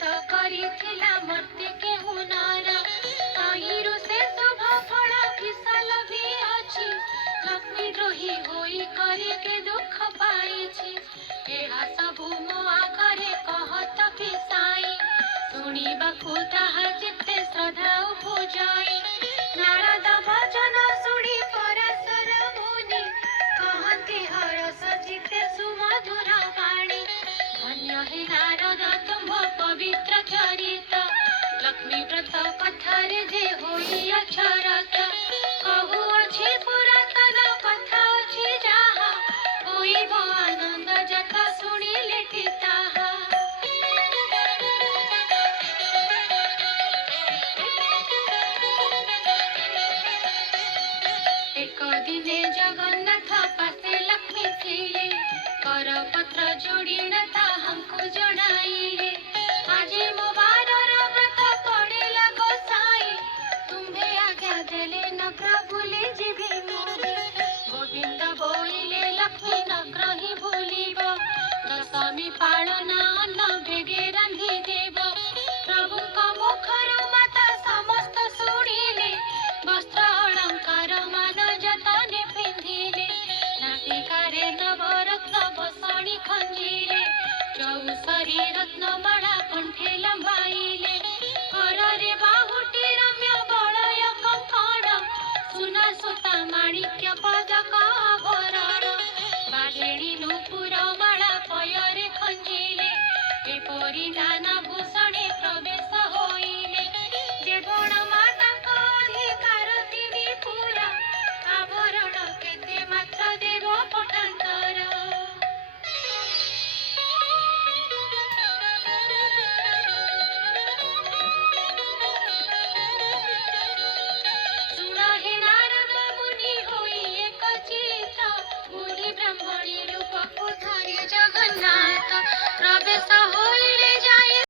व्रत करिथिला मर्त्य केहू नारा तहिरु से शुभ फल विशाल भी अछि लक्ष्मी द्रोही होई करे के दुख पाइछि एहा सबु मो आखरे कहत कि साई शुणिबाकु ताहा चित्ते श्रद्धा उपजाई नारद भजन शुणी पराशर मुनि कहते हरस चित्ते सुमधुर वाणी धन्य हे नारद तुम पवित्र चरित लक्ष्मी व्रत कथारे जे होई अक्षर